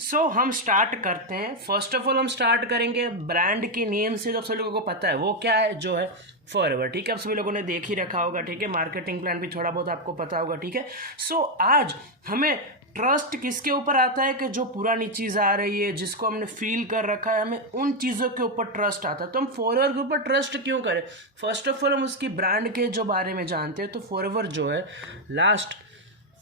सो हम स्टार्ट करते हैं। फर्स्ट ऑफ ऑल हम स्टार्ट करेंगे ब्रांड के नेम से, जो सभी लोगों को पता है वो क्या है, जो है फॉरएवर। ठीक है, आप सभी लोगों ने देख ही रखा होगा। ठीक है, मार्केटिंग प्लान भी थोड़ा बहुत आपको पता होगा। ठीक है, सो आज हमें ट्रस्ट किसके ऊपर आता है कि जो पुरानी चीज़ आ रही है, जिसको हमने फील कर रखा है, हमें उन चीज़ों के ऊपर ट्रस्ट आता है। तो हम फॉरएवर के ऊपर ट्रस्ट क्यों करें? फर्स्ट ऑफ ऑल हम उसकी ब्रांड के जो बारे में जानते हैं। तो फॉरएवर जो है लास्ट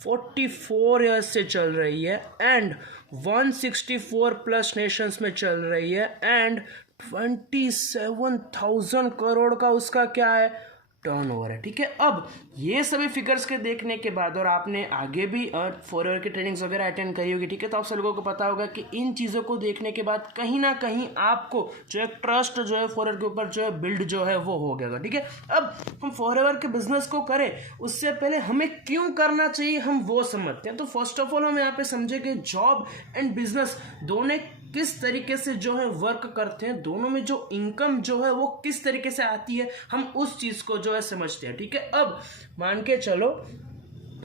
44 ईयर्स से चल रही है एंड 164 प्लस नेशंस में चल रही है एंड 27,000 करोड़ का उसका क्या है, टर्नओवर है। ठीक है, अब ये सभी फिगर्स के देखने के बाद, और आपने आगे भी फॉरएवर की ट्रेनिंग्स वगैरह अटेंड करी होगी। ठीक है, तो आप सब लोगों को पता होगा कि इन चीज़ों को देखने के बाद कहीं ना कहीं आपको जो है ट्रस्ट जो है फॉरएवर के ऊपर जो है बिल्ड जो है वो हो गया। ठीक है, अब हम फॉरएवर के बिजनेस को करें उससे पहले हमें क्यों करना चाहिए हम वो समझते हैं। तो फर्स्ट ऑफ ऑल हम यहाँ पे समझे कि जॉब एंड बिजनेस दोनों किस तरीके से जो है वर्क करते हैं, दोनों में जो इनकम जो है वो किस तरीके से आती है, हम उस चीज़ को जो है समझते हैं। ठीक है, अब मान के चलो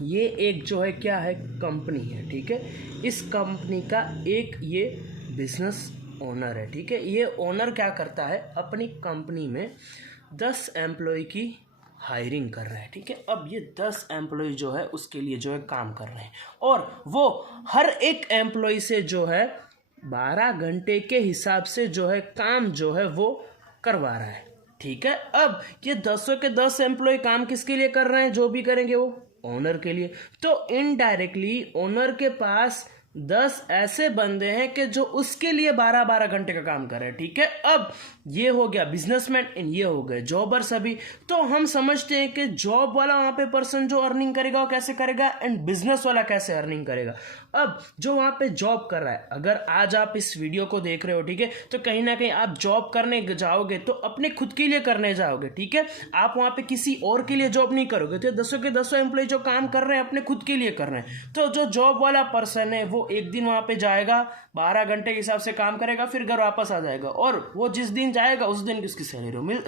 ये एक जो है क्या है, कंपनी है। ठीक है, इस कंपनी का एक ये बिजनेस ओनर है। ठीक है, ये ओनर क्या करता है, अपनी कंपनी में 10 एम्प्लॉय की हायरिंग कर रहा है। ठीक है, अब ये 10 एम्प्लॉय जो है उसके लिए जो है काम कर रहे हैं और वो हर एक एम्प्लॉय से जो है 12 घंटे के हिसाब से जो है काम जो है वो करवा रहा है। ठीक है, अब ये 10 के 10 एम्प्लॉय काम किसके लिए कर रहे हैं, जो भी करेंगे वो ओनर के लिए। तो इनडायरेक्टली ओनर के पास 10 ऐसे बंदे हैं कि जो उसके लिए 12-12 घंटे का काम कर रहे हैं। ठीक है, अब ये हो गया बिजनेसमैन एंड ये हो गए जॉबर सभी। तो हम समझते हैं कि जॉब वाला वहाँ पे पर्सन जो अर्निंग करेगा वो कैसे करेगा एंड बिजनेस वाला कैसे अर्निंग करेगा। अब जो वहाँ पे जॉब कर रहा है, अगर आज आप इस वीडियो को देख रहे हो, ठीक है, तो कहीं ना कहीं आप जॉब करने जाओगे तो अपने खुद के लिए करने जाओगे। ठीक है, आप वहाँ पे किसी और के लिए जॉब नहीं करोगे। तो 10 के 10 एम्प्लॉय जो काम कर रहे हैं अपने खुद के लिए कर रहे हैं। तो जो जॉब वाला पर्सन है वो एक दिन वहाँ पे जाएगा, 12 घंटे के हिसाब से काम करेगा, फिर घर वापस आ जाएगा और वो जिस दिन जाएगा उस दिन की उसकी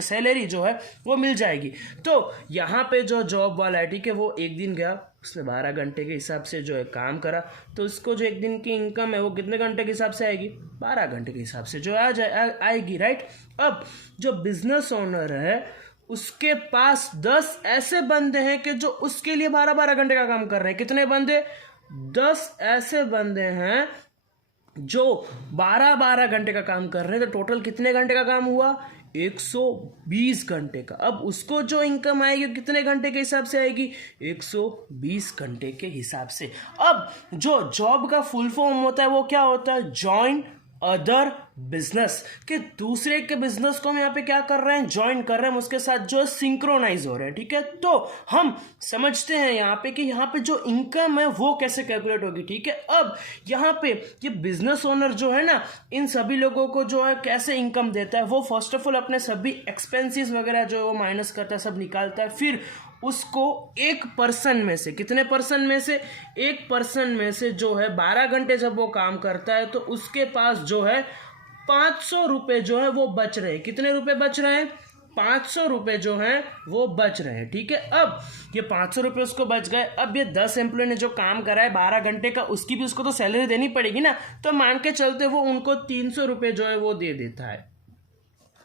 सैलरी जो है वो मिल जाएगी। तो यहाँ पे जो जॉब वाला है, ठीक है, वो एक दिन गया, उसने 12 घंटे के हिसाब से जो है काम करा, तो उसको जो एक दिन की इनकम है वो कितने घंटे के हिसाब से आएगी, 12 घंटे के हिसाब से जो आएगी। राइट, अब जो बिजनेस ओनर है उसके पास 10 ऐसे बंदे हैं कि जो उसके लिए 12-12 घंटे का काम कर रहे हैं। कितने बंदे, 10 ऐसे बंदे हैं जो 12-12 घंटे का काम कर रहे हैं। तो टोटल कितने घंटे का काम हुआ, 120 घंटे का। अब उसको जो इनकम आएगी कितने घंटे के हिसाब से आएगी, 120 घंटे के हिसाब से। अब जो जॉब का फुल फॉर्म होता है वो क्या होता है, जॉइन अदर बिजनेस, के दूसरे के बिजनेस को हम यहाँ पे क्या कर रहे हैं, ज्वाइन कर रहे हैं, उसके साथ जो सिंक्रोनाइज हो रहे हैं। ठीक है, तो हम समझते हैं यहाँ पे कि यहाँ पे जो इनकम है वो कैसे कैलकुलेट होगी। ठीक है, अब यहाँ पे ये बिजनेस ओनर जो है ना, इन सभी लोगों को जो है कैसे इनकम देता है, वो फर्स्ट ऑफ ऑल अपने सभी एक्सपेंसिस वगैरह जो है वो माइनस करता है, सब निकालता है, फिर उसको एक पर्सन में से, कितने पर्सन में से, एक पर्सन में से जो है 12 घंटे जब वो काम करता है तो उसके पास जो है 500 रुपये जो है वो बच रहे हैं। कितने रुपए बच रहे हैं, 500 रुपये जो हैं वो बच रहे हैं। ठीक है, अब ये 500 रुपये उसको बच गए। अब ये 10 एम्प्लॉय ने जो काम करा है 12 घंटे का, उसकी भी उसको तो सैलरी देनी पड़ेगी ना। तो मान के चलते वो उनको 300 रुपये जो है वो दे देता है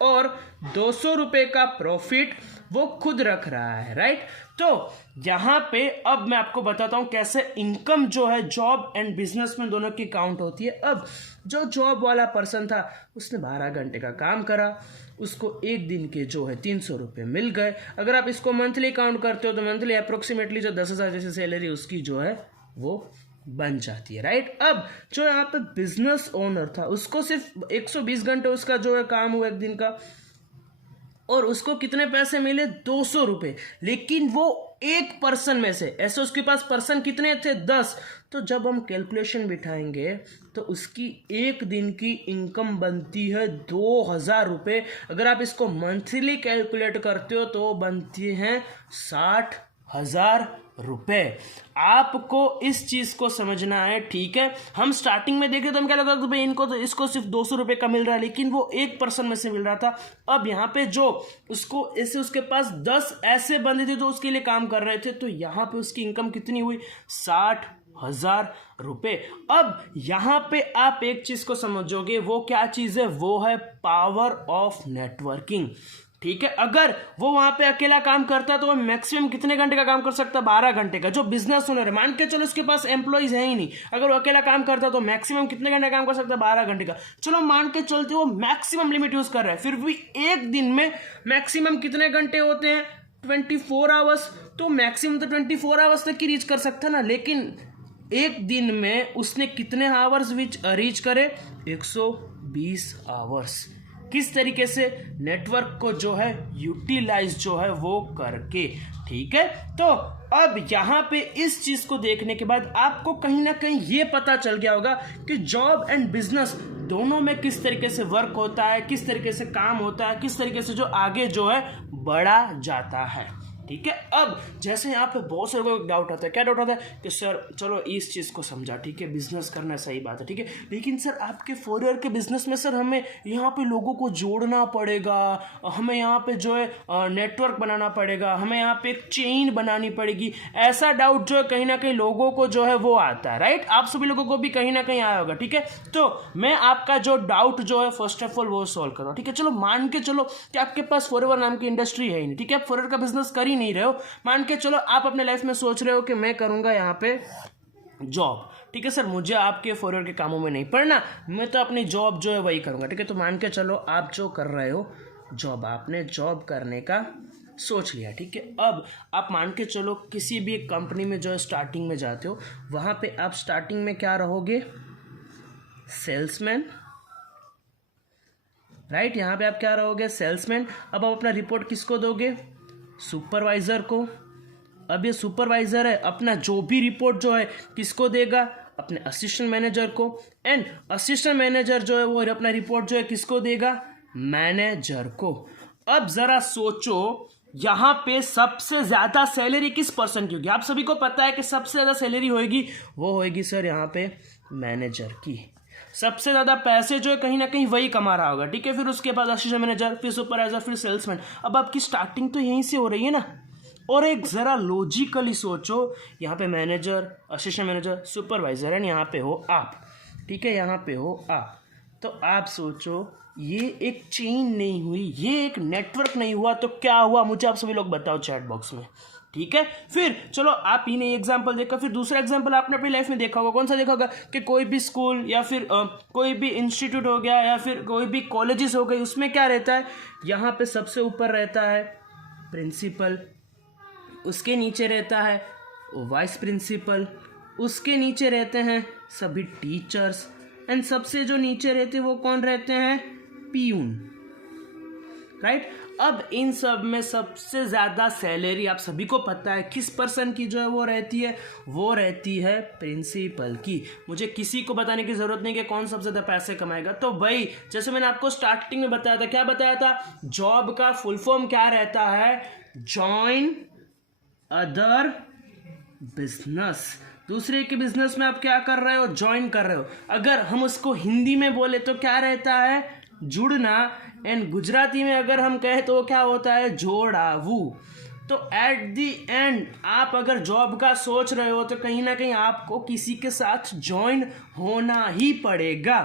और 200 रुपये का प्रॉफिट वो खुद रख रहा है। राइट, तो यहाँ पे अब मैं आपको बताता हूँ कैसे इनकम जो है जॉब एंड बिजनेस में दोनों की काउंट होती है। अब जो जॉब वाला पर्सन था उसने 12 घंटे का काम करा, उसको एक दिन के जो है 300 रुपये मिल गए। अगर आप इसको मंथली काउंट करते हो तो मंथली अप्रोक्सीमेटली जो 10,000 जैसी सैलरी उसकी जो है वो बन जाती है। राइट, अब जो यहाँ पे बिजनेस ओनर था उसको सिर्फ 120 घंटे उसका जो है काम हुआ एक दिन का, और उसको कितने पैसे मिले, 200 रुपये। लेकिन वो एक पर्सन में से, ऐसे उसके पास पर्सन कितने थे, 10। तो जब हम कैलकुलेशन बिठाएंगे तो उसकी एक दिन की इनकम बनती है 2,000 रुपये। अगर आप इसको मंथली कैलकुलेट करते हो तो बनती हैं 60,000 रुपए। आपको इस चीज को समझना है। ठीक है, हम स्टार्टिंग में देखे तो हम क्या लगा कि भाई इनको तो इसको सिर्फ 200 रुपये का मिल रहा है, लेकिन वो एक पर्सन में से मिल रहा था। अब यहाँ पे जो उसको ऐसे उसके पास 10 ऐसे बंदे थे जो उसके लिए काम कर रहे थे, तो यहाँ पे उसकी इनकम कितनी हुई, 60 ₹2,000। अब यहाँ पे आप एक चीज को समझोगे, वो क्या चीज है, वो है पावर ऑफ नेटवर्किंग। ठीक है, अगर वो वहां पे अकेला काम करता है तो वो मैक्सिमम कितने घंटे का काम कर सकता है, 12 घंटे का। जो बिजनेस ओनर है, मान के चलो उसके पास एम्प्लॉइज है ही नहीं, अगर वो अकेला काम करता है तो मैक्सिमम कितने घंटे काम कर सकता है, 12 घंटे का। चलो मान के चलते वो मैक्सिमम लिमिट यूज कर रहा है, फिर भी एक दिन में मैक्सिमम कितने घंटे होते हैं, 24 आवर्स। तो मैक्सिमम तो 24 आवर्स तक की रीच कर सकता है ना, लेकिन एक दिन में उसने कितने आवर्स रीच करे, 120 आवर्स। किस तरीके से, नेटवर्क को जो है यूटिलाइज जो है वो करके। ठीक है, तो अब यहां पे इस चीज को देखने के बाद आपको कहीं ना कहीं ये पता चल गया होगा कि जॉब एंड बिजनेस दोनों में किस तरीके से वर्क होता है, किस तरीके से काम होता है, किस तरीके से जो आगे जो है बढ़ा जाता है। ठीक है, अब जैसे यहाँ पे बहुत सारे लोगों को डाउट आता है, क्या डाउट आता है कि सर चलो इस चीज़ को समझा, ठीक है बिजनेस करना सही बात है, ठीक है, लेकिन सर आपके फॉरवर्ड के बिजनेस में सर हमें यहाँ पे लोगों को जोड़ना पड़ेगा, हमें यहाँ पे जो है नेटवर्क बनाना पड़ेगा, हमें यहाँ पे एक चेन बनानी पड़ेगी। ऐसा डाउट जो है कहीं ना कहीं लोगों को जो है वो आता है, राइट, आप सभी लोगों को भी कहीं ना कहीं आया होगा। ठीक है, तो मैं आपका जो डाउट जो है फर्स्ट ऑफ ऑल वो सॉल्व कर रहा हूँ। ठीक है, चलो मान के चलो कि आपके पास फॉरवर्ड नाम की इंडस्ट्री है ही नहीं, ठीक है, आप फॉरवर्ड का बिजनेस कर ही नहीं रहे हो। मान के चलो आप अपने लाइफ में सोच रहे हो कि मैं करूंगा यहाँ पे जॉब। ठीक है सर, मुझे आपके फॉरवर्ड के कामों में नहीं पड़ना, मैं तो अपनी जॉब जो है वही करूंगा। ठीक है, तो मान के चलो आप जो कर रहे हो जॉब, आपने जॉब करने का सोच लिया। ठीक है, अब आप मान के चलो किसी भी एक कंपनी में जो है स्टार्टिंग में जाते हो, वहां पे आप स्टार्टिंग में क्या रहोगे, सेल्समैन, राइट, यहाँ पे आप क्या रहोगे, सेल्समैन। अब आप अपना रिपोर्ट किसको दोगे, सुपरवाइजर को। अब ये सुपरवाइजर है अपना जो भी रिपोर्ट जो है किसको देगा, अपने असिस्टेंट मैनेजर को। एंड असिस्टेंट मैनेजर जो है वो अपना रिपोर्ट जो है किसको देगा, मैनेजर को। अब जरा सोचो यहाँ पे सबसे ज्यादा सैलरी किस पर्सन की होगी, आप सभी को पता है कि सबसे ज्यादा सैलरी होगी वो होगी सर यहाँ पे मैनेजर की। सबसे ज्यादा पैसे जो है कहीं ना कहीं वही कमा रहा होगा। ठीक है, फिर उसके बाद असिस्टेंट मैनेजर, फिर सुपरवाइजर, फिर सेल्समैन। अब आपकी स्टार्टिंग तो यहीं से हो रही है ना। और एक जरा लॉजिकली सोचो, यहाँ पे manager, assistant manager, supervisor and यहाँ पे हो आप। ठीक है, यहाँ पे हो आप, तो आप सोचो ये एक चेन नहीं हुई, ये एक नेटवर्क नहीं हुआ, तो क्या हुआ मुझे आप सभी लोग बताओ चैट बॉक्स में। ठीक है, फिर चलो आप ही ने एग्जांपल देखा, फिर दूसरा एग्जांपल आपने अपनी लाइफ में देखा होगा। कौन सा देखा होगा कि कोई भी स्कूल या फिर कोई भी इंस्टीट्यूट हो गया या फिर कोई भी कॉलेजेस हो गई, उसमें क्या रहता है, यहाँ पे सबसे ऊपर रहता है प्रिंसिपल, उसके नीचे रहता है वाइस प्रिंसिपल, उसके नीचे रहते हैं सभी टीचर्स, एंड सबसे जो नीचे रहते हैं वो कौन रहते हैं, पियून, राइट। अब इन सब में सबसे ज्यादा सैलरी आप सभी को पता है किस पर्सन की जो है वो रहती है प्रिंसिपल की। मुझे किसी को बताने की जरूरत नहीं कि कौन सबसे ज्यादा पैसे कमाएगा। तो भाई जैसे मैंने आपको स्टार्टिंग में बताया था, क्या बताया था, जॉब का फुल फॉर्म क्या रहता है, जॉइन अदर बिजनेस। दूसरे के बिजनेस में आप क्या कर रहे हो, ज्वाइन कर रहे हो। अगर हम उसको हिंदी में बोले तो क्या रहता है, जुड़ना, एंड गुजराती में अगर हम कहें तो क्या होता है, जोड़ावू। तो एट दी एंड आप अगर जॉब का सोच रहे हो तो कहीं ना कहीं आपको किसी के साथ ज्वाइन होना ही पड़ेगा।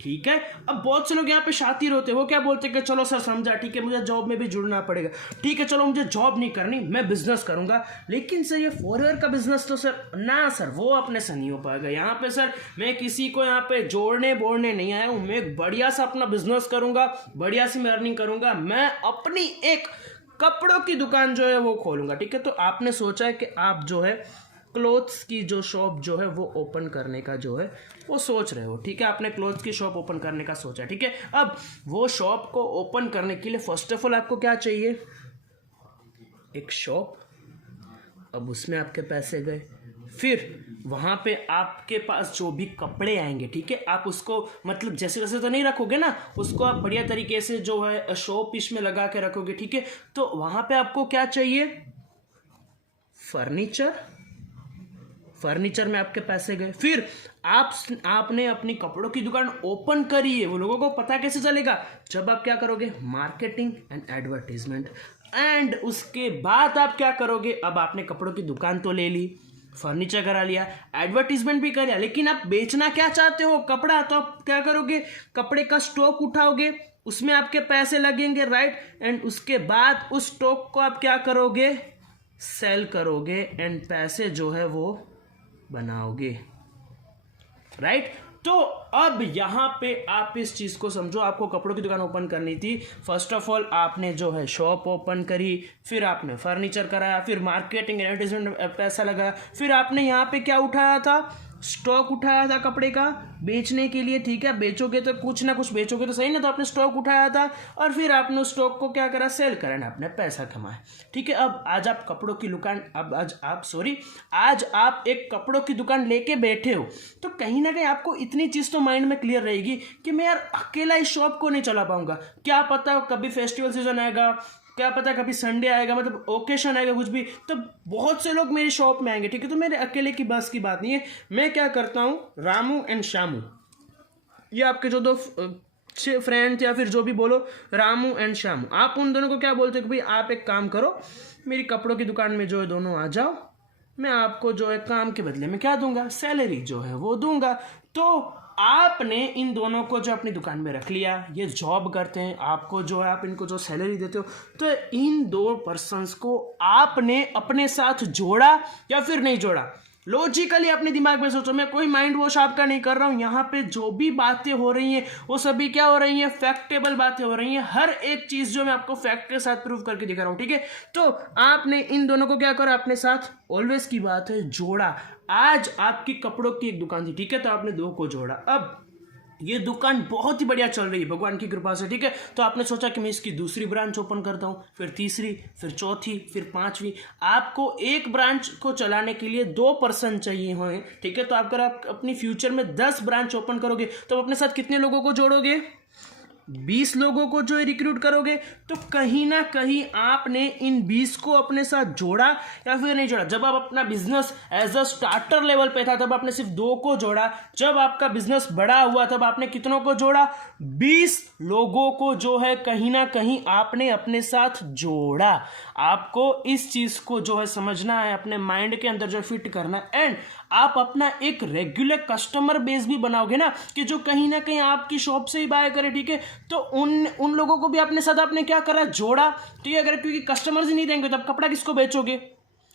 ठीक है, अब बहुत से लोग यहाँ पे शातिर होते हैं, वो क्या बोलते हैं कि चलो सर समझा, ठीक है मुझे जॉब में भी जुड़ना पड़ेगा, ठीक है चलो मुझे जॉब नहीं करनी, मैं बिजनेस करूंगा। लेकिन सर ये फॉरवर्ड का बिजनेस तो सर ना सर, वो अपने से नहीं हो पाएगा। यहाँ पे सर मैं किसी को यहाँ पे जोड़ने बोड़ने नहीं आया हूँ, मैं एक बढ़िया सा अपना बिजनेस करूंगा, बढ़िया सी मैं अर्निंग करूंगा, मैं अपनी एक कपड़ों की दुकान जो है वो खोलूंगा। ठीक है, तो आपने सोचा है कि आप जो है क्लोथ्स की जो शॉप जो है वो ओपन करने का जो है वो सोच रहे हो। ठीक है, आपने क्लोथ्स की शॉप ओपन करने का सोचा। ठीक है, अब वो शॉप को ओपन करने के लिए फर्स्ट ऑफ ऑल आपको क्या चाहिए, एक शॉप। अब उसमें आपके पैसे गए, फिर वहां पे आपके पास जो भी कपड़े आएंगे, ठीक है, आप उसको मतलब जैसे जैसे तो नहीं रखोगे ना, उसको आप बढ़िया तरीके से जो है शो पीस में लगा के रखोगे। ठीक है, तो वहां पे आपको क्या चाहिए, फर्नीचर में आपके पैसे गए। फिर आपने अपनी कपड़ों की दुकान ओपन करी है, वो लोगों को पता कैसे चलेगा, जब आप क्या करोगे, मार्केटिंग एंड एडवर्टीजमेंट। एंड उसके बाद आप क्या करोगे, अब आपने कपड़ों की दुकान तो ले ली, फर्नीचर करा लिया, एडवर्टीजमेंट भी कर लिया, लेकिन आप बेचना क्या चाहते हो? कपड़ा। तो आप क्या करोगे? कपड़े का स्टॉक उठाओगे, उसमें आपके पैसे लगेंगे, राइट। एंड उसके बाद उस स्टॉक को आप क्या करोगे? सेल करोगे एंड पैसे जो है वो बनाओगे, राइट। तो अब यहाँ पे आप इस चीज़ को समझो, आपको कपड़ों की दुकान ओपन करनी थी। फर्स्ट ऑफ ऑल आपने जो है शॉप ओपन करी, फिर आपने फर्नीचर कराया, फिर मार्केटिंग एडवर्टाइजमेंट पैसा लगाया, फिर आपने यहाँ पे क्या उठाया था? स्टॉक उठाया था कपड़े का बेचने के लिए, ठीक है। बेचोगे तो कुछ ना कुछ बेचोगे तो सही ना, तो आपने स्टॉक उठाया था और फिर आपने उस स्टॉक को क्या करा? सेल करा ना, आपने पैसा कमाया, ठीक है। अब आज आप कपड़ों की दुकान आज आप एक कपड़ों की दुकान लेके बैठे हो, तो कहीं ना कहीं आपको इतनी चीज़ तो माइंड में क्लियर रहेगी कि मैं यार अकेला इस शॉप को नहीं चला पाऊंगा। क्या पता कभी फेस्टिवल सीजन आएगा, क्या पता कभी संडे आएगा, मतलब ओकेशन आएगा कुछ भी, तो बहुत से लोग मेरी शॉप में आएंगे, ठीक है। तो मेरे अकेले की बस की बात नहीं है। मैं क्या करता हूँ, रामू एंड श्यामू, ये आपके जो दो फ्रेंड या फिर जो भी बोलो, रामू एंड श्यामू, आप उन दोनों को क्या बोलते हो कि भाई आप एक काम करो, मेरी कपड़ों की दुकान में जो है दोनों आ जाओ, मैं आपको जो है काम के बदले में क्या दूंगा? सैलरी जो है वो दूंगा। तो आपने इन दोनों को जो अपनी दुकान में रख लिया, ये जॉब करते हैं, आपको जो है आप इनको जो सैलरी देते हो, तो इन दो पर्सन्स को आपने अपने साथ जोड़ा या फिर नहीं जोड़ा? लॉजिकली अपने दिमाग में सोचो, मैं कोई माइंड वॉश आपका नहीं कर रहा हूँ। यहाँ पे जो भी बातें हो रही हैं वो सभी क्या हो रही हैं? फैक्टेबल बातें हो रही हैं। हर एक चीज जो मैं आपको फैक्ट के साथ प्रूव करके दिखा रहा हूँ, ठीक है। तो आपने इन दोनों को क्या करा? अपने साथ, ऑलवेज की बात है, जोड़ा। आज आपकी कपड़ों की एक दुकान थी, ठीक है, तो आपने दो को जोड़ा। अब ये दुकान बहुत ही बढ़िया चल रही है भगवान की कृपा से, ठीक है। तो आपने सोचा कि मैं इसकी दूसरी ब्रांच ओपन करता हूँ, फिर तीसरी, फिर चौथी, फिर पांचवी। आपको एक ब्रांच को चलाने के लिए 2 पर्सन चाहिए हों, ठीक है। तो अगर आप अपनी फ्यूचर में 10 ब्रांच ओपन करोगे तो अपने साथ कितने लोगों को जोड़ोगे? 20 लोगों को जो रिक्रूट करोगे। तो कहीं ना कहीं आपने इन 20 को अपने साथ जोड़ा या फिर नहीं जोड़ा? जब आप अपना business as a starter level पे था तब आपने सिर्फ 2 को जोड़ा, जब आपका बिजनेस बड़ा हुआ तब आपने कितनों को जोड़ा? 20 लोगों को जो है कहीं ना कहीं आपने अपने साथ जोड़ा। आपको इस चीज को जो है समझना है, अपने माइंड के अंदर जो फिट करना, एंड आप अपना एक रेगुलर कस्टमर बेस भी बनाओगे ना, कि जो कहीं ना कहीं आपकी शॉप से ही बाय करे, ठीक है। तो उन लोगों को भी अपने साथ आपने क्या करा? जोड़ा, ठीक है। अगर क्योंकि कस्टमर्स ही नहीं देंगे तो आप कपड़ा किसको बेचोगे?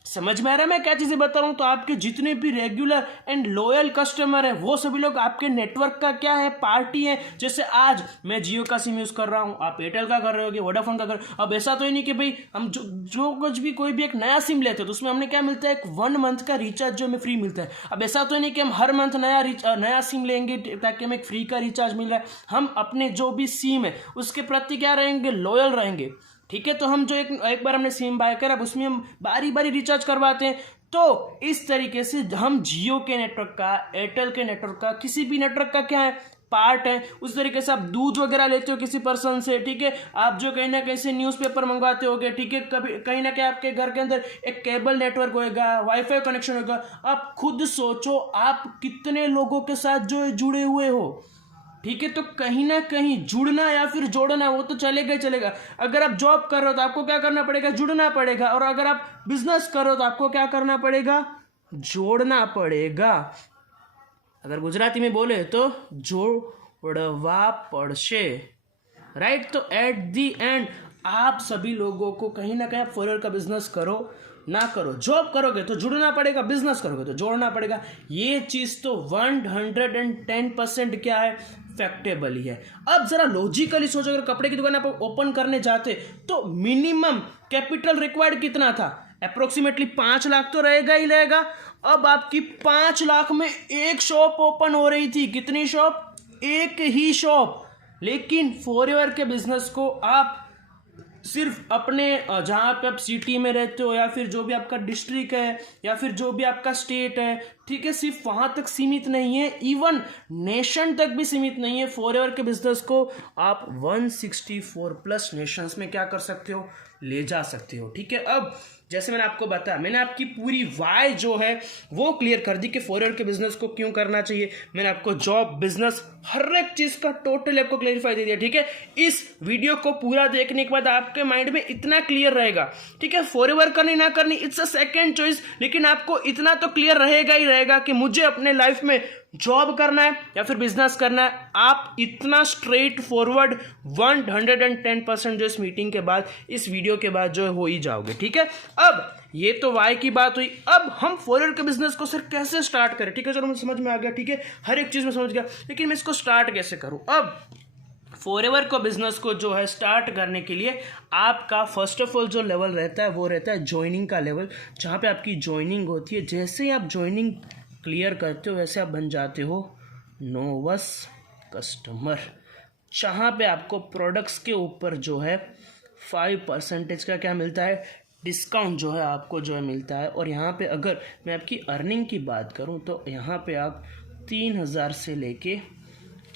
समझ में आ रहा है मैं क्या चीजें बता रहा हूं? तो आपके जितने भी रेगुलर एंड लॉयल कस्टमर है वो सभी लोग आपके नेटवर्क का क्या है? पार्टी है। जैसे आज मैं जियो का सिम यूज कर रहा हूं, आप एयरटेल का कर रहे होगे, वोडाफोन का कर रहे हो। अब ऐसा तो ही नहीं कि भाई हम जो कुछ भी कोई भी एक नया सिम लेते हो तो उसमें हमने क्या मिलता है? एक 1 मंथ का रिचार्ज जो हमें फ्री मिलता है। अब ऐसा तो नहीं कि हम हर मंथ नया सिम लेंगे ताकि हमें एक फ्री का रिचार्ज मिल रहा है। हम अपने जो भी सिम है उसके प्रति क्या रहेंगे? लॉयल रहेंगे, ठीक है। तो हम जो एक बार हमने सिम बाय करा, अब उसमें हम बारी बारी रिचार्ज करवाते हैं। तो इस तरीके से हम जियो के नेटवर्क का, एयरटेल के नेटवर्क का, किसी भी नेटवर्क का क्या है? पार्ट है। उस तरीके से आप दूध वगैरह लेते हो किसी पर्सन से, ठीक है। आप जो कहीं ना कहीं से न्यूज़पेपर मंगवाते होगे, ठीक है, कभी कहीं ना कहीं आपके घर के अंदर एक केबल नेटवर्क होगा, वाईफाई कनेक्शन होगा। आप खुद सोचो आप कितने लोगों के साथ जो जुड़े हुए हो, ठीक है। तो कहीं ना कहीं जुड़ना या फिर जोड़ना वो तो चलेगा ही चलेगा। अगर आप जॉब कर रहे हो तो आपको क्या करना पड़ेगा? जुड़ना पड़ेगा। और अगर आप बिजनेस कर रहे हो तो आपको क्या करना पड़ेगा? जोड़ना पड़ेगा। अगर गुजराती में बोले तो जोड़वा पड़शे, राइट। तो एट दी एंड आप सभी लोगों को कहीं ना कहीं आप फॉरवर्ड का बिजनेस करो ना करो, जॉब करोगे तो जुड़ना पड़ेगा, बिजनेस करोगे तो जोड़ना पड़ेगा। ये चीज तो 110% क्या है? फैक्टेबल ही है। अब जरा लॉजिकली सोचो, अगर कपड़े की दुकान आप ओपन करने जाते तो मिनिमम कैपिटल रिक्वायर्ड कितना था? अप्रोक्सीमेटली 5 लाख तो रहेगा ही रहेगा। अब आपकी 5 लाख में एक शॉप ओपन हो रही थी। कितनी शॉप? एक ही शॉप। लेकिन फॉरएवर के बिजनेस को आप सिर्फ अपने जहाँ पे आप सिटी में रहते हो या फिर जो भी आपका डिस्ट्रिक्ट है या फिर जो भी आपका स्टेट है, ठीक है, सिर्फ वहाँ तक सीमित नहीं है, इवन नेशन तक भी सीमित नहीं है। फॉरएवर के बिजनेस को आप 164 प्लस नेशंस में क्या कर सकते हो? ले जा सकते हो, ठीक है। अब जैसे मैंने आपको बताया, मैंने आपकी पूरी वाई जो है वो क्लियर कर दी कि फॉरवर्ड के बिजनेस को क्यों करना चाहिए। मैंने आपको जॉब, बिजनेस, हर एक चीज का टोटल आपको क्लेरिफाई दे दिया, ठीक है। इस वीडियो को पूरा देखने के बाद आपके माइंड में इतना क्लियर रहेगा, ठीक है, फॉरवर्ड करनी ना करनी इट्स अ सेकंड चॉइस, लेकिन आपको इतना तो क्लियर रहेगा ही रहेगा कि मुझे अपने लाइफ में जॉब करना है या फिर बिजनेस करना है। आप इतना स्ट्रेट फॉरवर्ड 110% जो इस मीटिंग के बाद, इस वीडियो के बाद जो हो ही जाओगे, ठीक है। अब ये तो वाई की बात हुई, अब हम फॉरवर्ड के बिजनेस को सर कैसे स्टार्ट करें, ठीक है। चलो मुझे समझ में आ गया, ठीक है, हर एक चीज में समझ गया, लेकिन मैं इसको स्टार्ट कैसे करूं। अब फॉरएवर को बिजनेस को जो है स्टार्ट करने के लिए आपका फर्स्ट ऑफ ऑल जो लेवल रहता है वो रहता है ज्वाइनिंग का लेवल, जहाँ पे आपकी ज्वाइनिंग होती है। जैसे ही आप ज्वाइनिंग क्लियर करते हो वैसे आप बन जाते हो नोवस कस्टमर, जहाँ पे आपको प्रोडक्ट्स के ऊपर जो है 5% का क्या मिलता है, डिस्काउंट जो है आपको जो है मिलता है। और यहाँ पे अगर मैं आपकी अर्निंग की बात करूँ तो यहाँ पे आप 3,000 से लेके